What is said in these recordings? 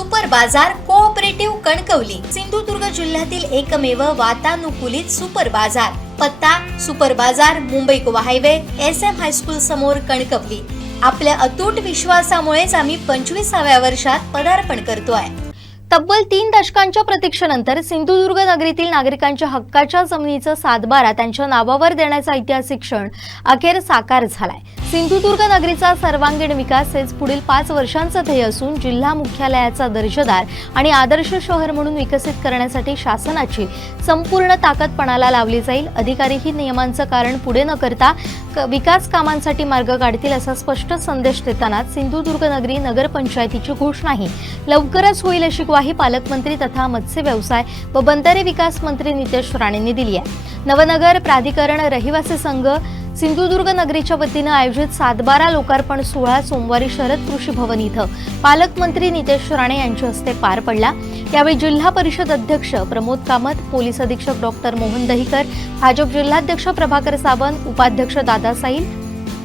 Super बाजार cooperative Kankavli Sindhudurg जिल्ह्यातील एकमेव वातानुकूलित सुपर बाजार। पत्ता सुपर बाजार Mumbai Goa highway SM high school समोर कणकवली। आपल्या अतूट विश्वासामुळेच आम्ही 25व्या वर्षात पदार्पण करतोय। तब्बल 3 दशकांच्या प्रतीक्षेनंतर सिंधुदुर्ग नगरीतील नागरिकांच्या हक्काच्या जमिनीचा सातबारा त्यांच्या नावावर देण्याचा ऐतिहासिक क्षण अखेर साकार झालाय। सिंधुदुर्ग नगरीचा सर्वांगीण विकास हेच पुढील 5 वर्षांचं ध्येय असून जिल्हा मुख्यालयाचा दर्जेदार आणि आदर्श शहर म्हणून विकसित करण्यासाठी शासनाची संपूर्ण ताकद पणाला लावली जाईल। अधिकारीही नियमांचं कारण पुढे न करता विकास कामांसाठी मार्ग काढतील असा स्पष्ट संदेश देताना सिंधुदुर्ग नगरी नगरपंचायतीची घोषणाही लवकरच होईल अशी ग्वाही पालकमंत्री तथा मत्स्य व्यवसाय व बंदरे विकास मंत्री नितेश राणेंनी दिली आहे। नवनगर प्राधिकरण रहिवासी संघ सिंधुदुर्ग नगरीच्या वतीने आयोजित सातबारा लोकार्पण सोहळा सोमवारी शरद कृषी भवन इथं पालकमंत्री नितेश राणे यांच्या हस्ते पार पडला। यावेळी जिल्हा परिषद अध्यक्ष प्रमोद कामत, पोलीस अधीक्षक डॉक्टर मोहन दहिकर, भाजप जिल्हाध्यक्ष प्रभाकर सावंत, उपाध्यक्ष दादा साईल,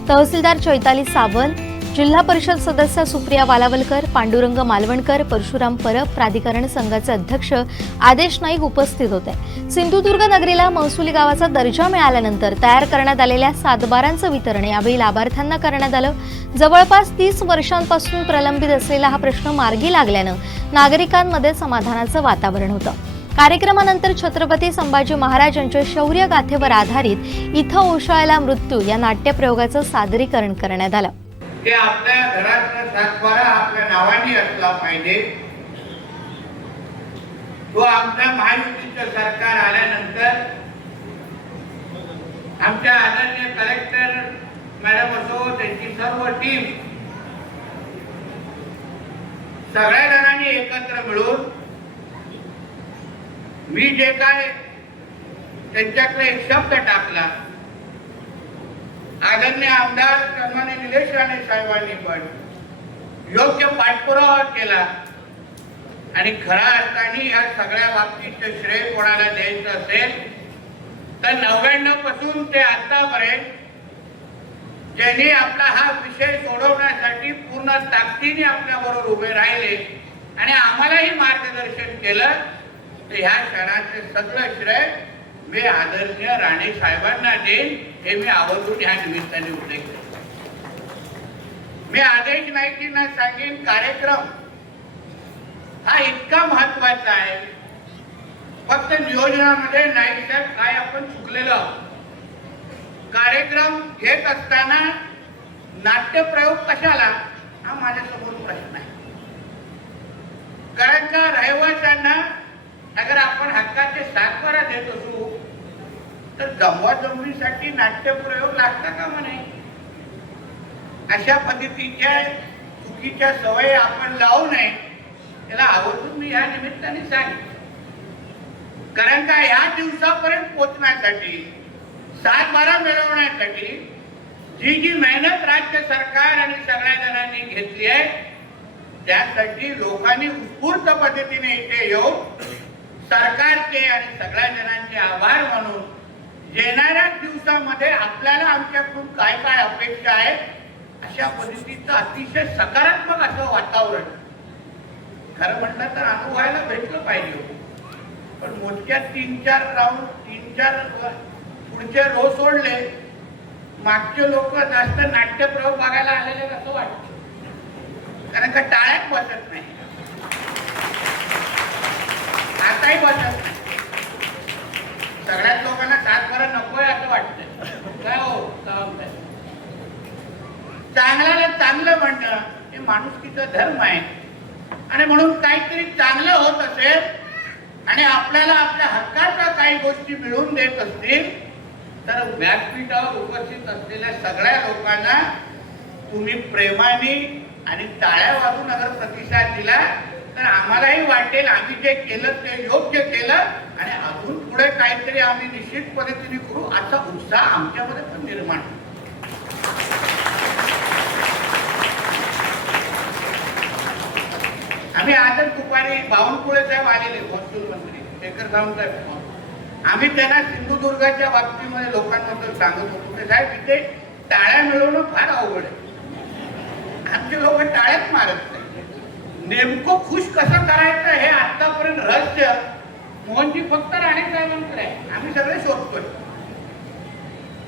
तहसीलदार चैताली सावंत, जिल्हा परिषद सदस्य सुप्रिया वालावलकर, पांडुरंग मालवणकर, परशुराम परब, प्राधिकरण संघाचे अध्यक्ष आदेश नाईक उपस्थित होते। सिंधुदुर्ग नगरीला महसुली गावाचा दर्जा मिळाल्यानंतर तयार करण्यात आलेल्या सातबारांचं वितरण यावेळी लाभार्थ्यांना करण्यात आलं। जवळपास 30 वर्षांपासून प्रलंबित असलेला हा प्रश्न मार्गी लागल्यानं नागरिकांमध्ये समाधानाचं वातावरण होतं। कार्यक्रमानंतर छत्रपती संभाजी महाराज यांच्या शौर्य गाथेवर आधारित इथं ओशाळला मृत्यू या नाट्यप्रयोगाचं सादरीकरण करण्यात आलं। ते आपल्या घरातला सातबारा आपल्या नावाने असला पाहिजे। तो आमच्या महायुतीचं सरकार आल्यानंतर आमच्या आदरणीय कलेक्टर मॅडम असो, त्यांची सर्व टीम सगळ्या जणांनी एकत्र मिळून मी जे काय त्यांच्याकडे एक शब्द टाकला, आदरणीय आमदार सन्माननीय निलेश राणे साहेबांनी पण योग्य पाठपुरावा केला आणि खऱ्या अर्थाने या सगळ्या बाबतीत श्रेय कोणाला द्यायचं असेल तर 99 पासून ते आतापर्यंत ज्यांनी आपला हा विषय सोडवण्यासाठी पूर्ण ताकदीने आपल्या बरोबर उभे राहिले आणि आम्हालाही मार्गदर्शन केलं, तर ह्या क्षणाचे सगळं श्रेय मी आदरणीय राणे साहेबांना देईन, हे मी आवर्जून ह्या निमित्ताने उल्लेख करतो। मी आदेश नाईकींना सांगेन, कार्यक्रम हा इतका महत्वाचा आहे, फक्त नियोजनामध्ये नाही तर काय आपण चुकलेलो आहोत। कार्यक्रम घेत असताना नाट्यप्रयोग कशाला हा माझ्यासमोर प्रश्न आहे। कारण का रहिवाशांना अगर आपण हक्काचे सातबारा देत असू तर जमवाजमवीसाठी नाट्यप्रयोग लागता का म्हणे? अशा पद्धतीच्या चुकीच्या सवयी आपण लावू नये, त्याला आवर्जून मी या निमित्ताने सांगितलं। कारण का या दिवसापर्यंत पोहोचण्यासाठी, सातबारा मिळवण्यासाठी जी मेहनत राज्य सरकार आणि सगळ्या जणांनी घेतली आहे, त्यासाठी लोकांनी उत्स्फूर्त पद्धतीने इथे येऊन सरकारचे आणि सगळ्या जणांचे आभार मानून येणाऱ्या दिवसामध्ये आपल्याला आमच्याकडून काय काय अपेक्षा आहे अशा पद्धतीचं अतिशय सकारात्मक असं वातावरण खरं म्हटलं तर अनुभवायला भेटलं पाहिजे। पण मोजक्या 3-4 राऊंड 3-4 पुढचे रो सोडले, मागचे लोक जास्त नाट्यप्रयोग बघायला आलेले असं वाटतं, कारण का टाळ्यात बसत नाही, आताही बसत नाही। सगळ्याच लोकांना सातबारा नकोय असं वाटतंय काय हो? चांगल्याला चांगलं म्हणणं हे माणुसकीचा धर्म आहे आणि म्हणून काहीतरी चांगलं होत असेल आणि आपल्याला आपल्या हक्काच्या काही गोष्टी मिळवून देत असतील तर व्यासपीठावर उपस्थित असलेल्या सगळ्या लोकांना तुम्ही प्रेमाने आणि टाळ्या वाजून अगर प्रतिसाद दिला तर आम्हालाही वाटेल आम्ही जे केलं ते योग्य केलं आणि अजून पुढे काहीतरी आम्ही निश्चित पद्धतीने करू असा उत्साह आमच्यामध्ये पण निर्माण होतो। आम्ही आजच दुपारी बावनकुळे साहेब आलेले, महसूल मंत्री शेखर सावंत साहेब, आम्ही त्यांना सिंधुदुर्गाच्या बाबतीमध्ये लोकांबद्दल सांगत होतो की साहेब इथे टाळ्या मिळवणं फार अवघड आहे, आमचे लोक टाळ्याच मारत नाही, नेमकं खुश कसं करायचं हे आतापर्यंत रहस्य मोहनजी फक्त राणे साहेबांकडे आहे. आम्ही सगळे शोधतोय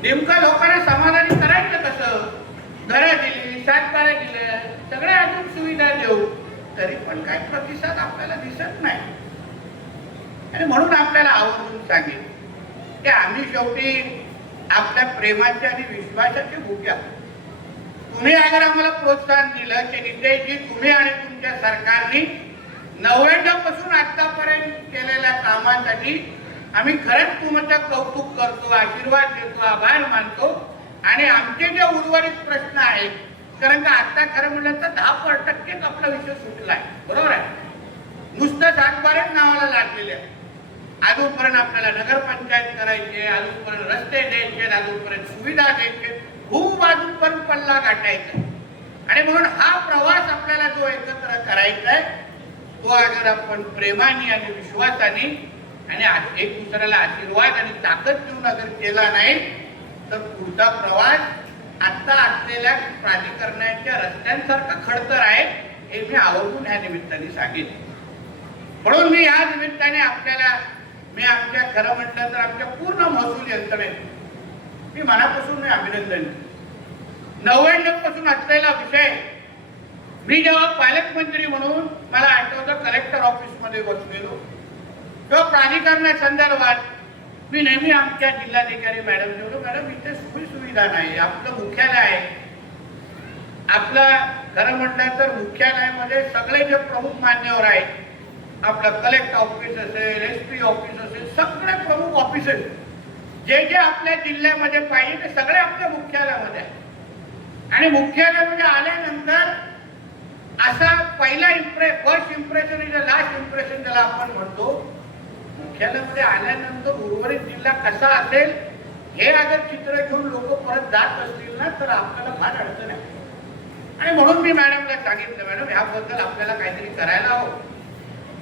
नेमकं लोकांना समाधानी करायचं कसं. घरं दिली, सातबारा दिल्या, सगळ्या अजून सुविधा देऊ, तरी पण काही प्रतिसाद आपल्याला दिसत नाही. आणि म्हणून आपल्याला आवर्जून सांगेल की आम्ही शेवटी आपल्या प्रेमाचे आणि विश्वासाचे भूके आहोत. तुम्ही अगर आम्हाला प्रोत्साहन दिलं की नितेशजी तुम्ही आणि तुमच्या सरकारने 99 पासून आतापर्यंत केलेल्या कामासाठी आम्ही खरंच तुमचं कौतुक करतो, आशीर्वाद देतो, आभार मानतो. आणि आमचे जे उर्वरित प्रश्न आहेत, कारण का आता खरं म्हणलं तर 10% आपला विषय सुटलाय, बरोबर आहे. नुसतं सातबारेच नावाला लागलेले आहे. अजूनपर्यंत आपल्याला नगरपंचायत करायची, अजूनपर्यंत रस्ते द्यायचे, अजूनपर्यंत सुविधा द्यायचे, खूप अजूनपर्यंत पल्ला गाठायचा. आणि म्हणून हा प्रवास आपल्याला जो एकत्र करायचा आहे तो अगर आपण प्रेमाने आणि विश्वासाने आणि एक दुसऱ्याला आशीर्वाद आणि ताकद देऊन अगर केला नाही तर पुढचा प्रवास आता असलेल्या प्राधिकरणाच्या रस्त्यांसारखा खडतर आहे हे मी आवर्जून ह्या निमित्ताने सांगेन. म्हणून मी या निमित्ताने आपल्याला आमच्या खरं म्हटलं तर आमच्या पूर्ण महसूल यंत्रणेत मी मनापासून अभिनंदन. 99 पासून असलेला विषय मी जेव्हा पालकमंत्री म्हणून मला आठवतं कलेक्टर ऑफिस मध्ये बसलेलो तेव्हा प्राधिकरणासंदर्भात मी नेहमी आमच्या जिल्हाधिकारी मॅडम जेवढं मॅडम इथे सोयी सुविधा नाही. आपलं मुख्यालय आहे, आपलं खरं म्हटलं तर मुख्यालयामध्ये सगळे जे प्रमुख मान्यवर आहेत, आपलं कलेक्टर ऑफिस असेल, SP ऑफिस असेल, सगळे प्रमुख ऑफिसेस जे जे आपल्या जिल्ह्यामध्ये पाहिजे ते सगळे आपल्या मुख्यालयामध्ये आहे. आणि मुख्यालयामध्ये आल्यानंतर असा पहिला first impression is last impression ज्याला आपण म्हणतो, मुख्यालयामध्ये आल्यानंतर उर्वरित जिल्हा कसा असेल हे अगर चित्र घेऊन लोक परत जात असतील ना तर आपल्याला फार अडचण आहे. आणि म्हणून मी मॅडमला सांगितलं मॅडम ह्याबद्दल आपल्याला काहीतरी करायला हवं.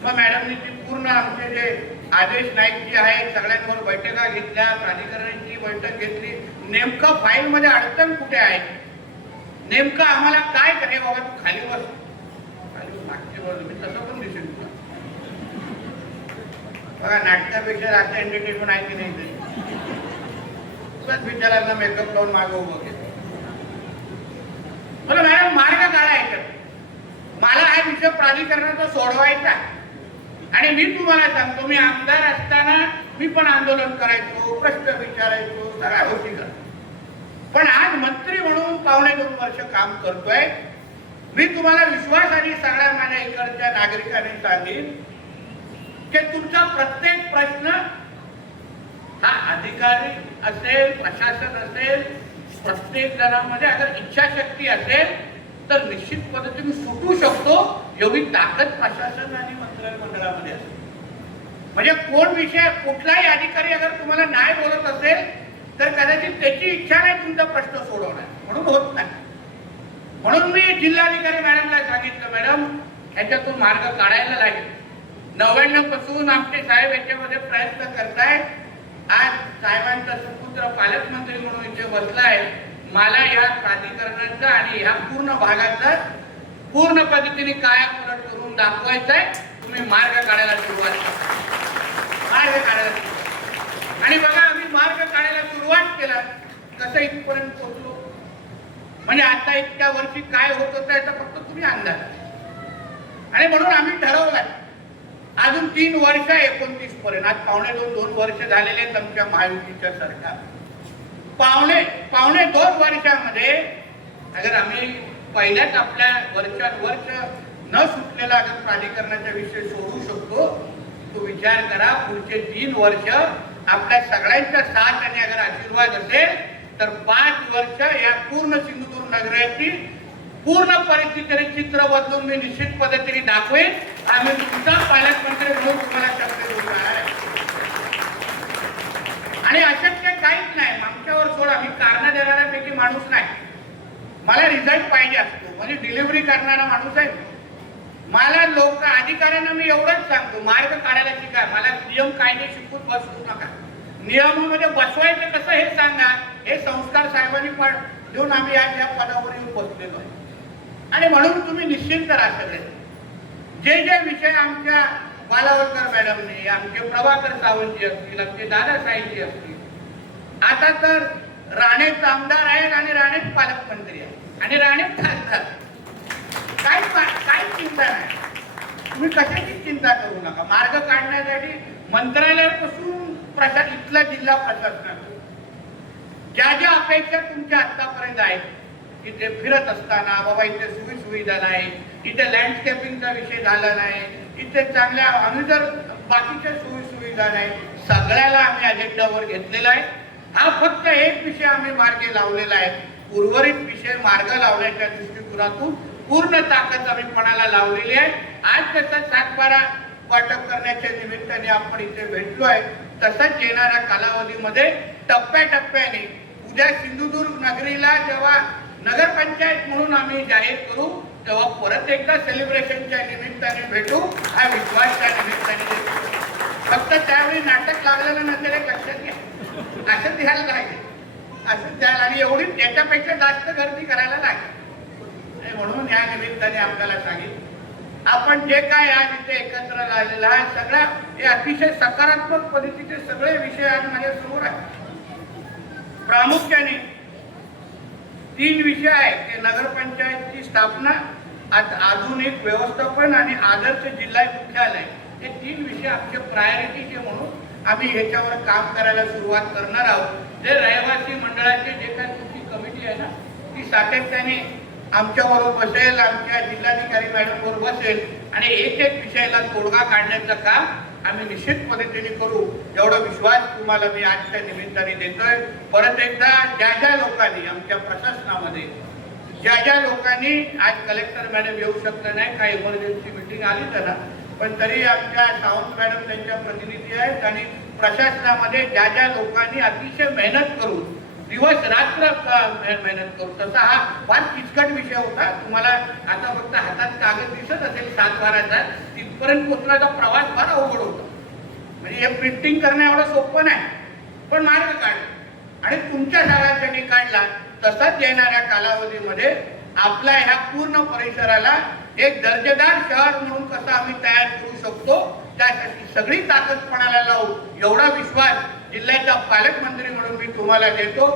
मग मॅडमनी ती पूर्ण आमचे जे आदेश नाईक जी आहेत सगळ्यांवर बैठका घेतल्या, प्राधिकरणाची बैठक घेतली, नेमकं फाईल मध्ये अडचण कुठे आहे, नेमकं आम्हाला काय करे. बाबा तू खाली बस, खाली मागची बस, मी तसं पण दिसेल तुला. बघा नाटकापेक्षा जास्त एंटरटेनमेंट आहे की नाही ते बिचारांना मेकअप लावून मागं उभं केलं. मला मॅडम मार्ग काढायचा, मला हा विषय प्राधिकरणाचा सोडवायचा. आणि मी तुम्हाला सांगतो मी आमदार असताना मी पण आंदोलन करायचो, प्रश्न विचारायचो, सगळ्या गोष्टी करायचो. पण आज मंत्री म्हणून 2.5 वर्ष काम करतोय. मी तुम्हाला विश्वासाने सगळ्या माझ्या इकडच्या नागरिकांनी सांगेन की तुमचा प्रत्येक प्रश्न हा अधिकारी असेल, प्रशासन असेल, प्रत्येक जणांमध्ये अगर इच्छाशक्ती असेल तर निश्चित पद्धतीने सुटू शकतो. एवढी ताकद प्रशासन आणि मंत्रिमंडळामध्ये असते. म्हणजे कोण विषय कुठलाही अधिकारी अगर तुम्हाला नाही बोलत असेल तर कदाचित त्याची इच्छा नाही तुमचा प्रश्न सोडवणार, म्हणून होत नाही. म्हणून मी जिल्हाधिकारी मॅडमला सांगितलं मॅडम ह्याच्यातून मार्ग काढायला लागेल. 99 पासून आमचे साहेब याच्यामध्ये प्रयत्न करतायत. आज साहेबांचा सुपुत्र पालकमंत्री म्हणून इथे बसलाय. मला या प्राधिकरणाचा आणि ह्या पूर्ण भागाचा पूर्ण पद्धतीने कायापलट करून दाखवायचा आहे. तुम्ही मार्ग काढायला सुरुवात करा, मार्ग काढायला सुरुवात. आणि बघा आम्ही मार्ग काढायला सुरुवात केला कसं इथपर्यंत पोहोचलो. म्हणजे आता इतक्या वर्षी काय होत होतं याचा फक्त तुम्ही अंदाज. आणि म्हणून आम्ही ठरवलं अजून 3 वर्ष 29 पर्यंत, आज 2.5 वर्ष झालेले आहेत आमच्या महायुतीच्या सरकार. पावणे 2 वर्षामध्ये अगर आम्ही पहिल्याच आपल्या वर्ष न सुटलेला अगर प्राधिकरणाचा विषय सोडू शकतो तो विचार करा पुढचे 3 वर्ष आपल्या सगळ्यांच्या साथ आणि अगर आशीर्वाद असेल तर 5 वर्ष या पूर्ण सिंधुदुर्ग नगराची पूर्ण परिस्थितीने चित्र बदलून मी निश्चित पद्धतीने दाखवेन. आम्ही तुमचा पालकमंत्री म्हणून तुम्हाला शब्द देणार आहे. आणि अशक्य काहीच नाही. आमच्यावर सोडा, मी कारण देणाऱ्यापैकी माणूस नाही. मला रिझल्ट पाहिजे असतो, म्हणजे डिलिव्हरी करणारा माणूस आहे. मला लोक अधिकाऱ्यांना मी एवढंच सांगतो मार्ग काढायला शिका. मला नियम कायदे शिकून बसवू नका. नियमामध्ये बसवायचं कसं हे सांगा. हे संस्कार साहेबांनी पण देऊन आम्ही आज या पदावर येऊन बसलेलो आहे. आणि म्हणून तुम्ही निश्चिंत राहा सगळे. जे जे विषय आमच्या बालावलकर मॅडमने, आमचे प्रभाकर सावंतजी असतील, आमचे दादासाहेबजी असतील, आता तर राणेच आमदार आहेत आणि राणेच पालकमंत्री आहेत आणि राणेच खासदार. काय चिंता नाही, तुम्ही कशाची चिंता करू नका. मार्ग काढण्यासाठी मंत्रालयापासून इथल्या जिल्हा प्रशासनात ज्या ज्या अपेक्षा तुमच्या आतापर्यंत आहेत, इथे फिरत असताना बाबा इथे सुविधा नाही, इथे लँडस्केपिंगचा विषय झाला नाही, इथे चांगल्या आम्ही जर बाकीच्या सुविधा नाही, सगळ्याला आम्ही अजेंडावर घेतलेला आहे. हा फक्त एक विषय आम्ही मार्गे लावलेला आहे. उर्वरित विषय मार्ग लावण्याच्या दृष्टिकोनातून पूर्ण ताकद आम्ही पणाला लावलेली आहे. आज जसं 7/12 वाटप करण्याच्या निमित्ताने आपण इथे भेटलो आहे, तसंच येणाऱ्या कालावधीमध्ये टप्प्याटप्प्याने उद्या सिंधुदुर्ग नगरीला जेव्हा नगरपंचायत म्हणून आम्ही जाहीर करू, तेव्हा परत एकदा सेलिब्रेशनच्या निमित्ताने भेटू. हा विश्वासच्या निमित्ताने देतो. फक्त त्यावेळी नाटक लागलेलं नसेल एक लक्षात घ्या, असं द्यायला लागेल, असं द्यायला आणि एवढी त्याच्यापेक्षा जास्त गर्दी करायला लागेल. म्हणून या निमित्ताने आपल्याला सांगितलं, आपण जे काय आज इथे एकत्र राहिलेला आहे सगळ्या हे अतिशय सकारात्मक पद्धतीचे सगळे विषय आज माझ्या समोर आहेत. प्रामुख्याने 3 विषय आहेत की नगरपंचायतची स्थापना, आधुनिक व्यवस्थापन आणि आदर्श जिल्हा मुख्यालय. हे 3 विषय आमचे प्रायोरिटीचे म्हणून आम्ही ह्याच्यावर काम करायला सुरुवात करणार आहोत. जे रहिवासी मंडळाचे जे काही तुमची कमिटी आहे ना, ती सातत्याने आमच्याबरोबर बसेल, आमच्या जिल्हाधिकारी मॅडम बरोबर बसेल आणि एक विषयाला तोडगा काढण्याचं काम आम्ही निश्चित पद्धतीने करू, एवढा विश्वास तुम्हाला मी आजच्या निमित्ताने देतोय. परत एकदा ज्या लोकांनी आमच्या प्रशासनामध्ये ज्या लोकांनी आज कलेक्टर मॅडम येऊ शकले नाही, काही इमर्जन्सी मीटिंग आली त्यांना, पण तरी आमच्या सावंत मॅडम त्यांच्या प्रतिनिधी आहेत आणि प्रशासनामध्ये ज्या लोकांनी अतिशय मेहनत करून दिवस रात्र मेहनत करू, तसा हा फार किचकट विषय होता. तुम्हाला आता फक्त हातात कागद दिसत असेल 7/12चा, तिथपर्यंत पोहोचण्याचा प्रवास फार अवघड होता. म्हणजे हे प्रिंटिंग करणं एवढं सोपं नाही, पण मार्ग काढला आणि तुमच्या सगळ्यांसाठी काढला. तसाच येणाऱ्या कालावधीमध्ये आपल्या ह्या पूर्ण परिसराला एक दर्जेदार शहर म्हणून कसं आम्ही तयार करू शकतो, त्यासाठी सगळी ताकद पणाला लावू, एवढा विश्वास जिल्ह्याचा पालकमंत्री म्हणून मी तुम्हाला देतो.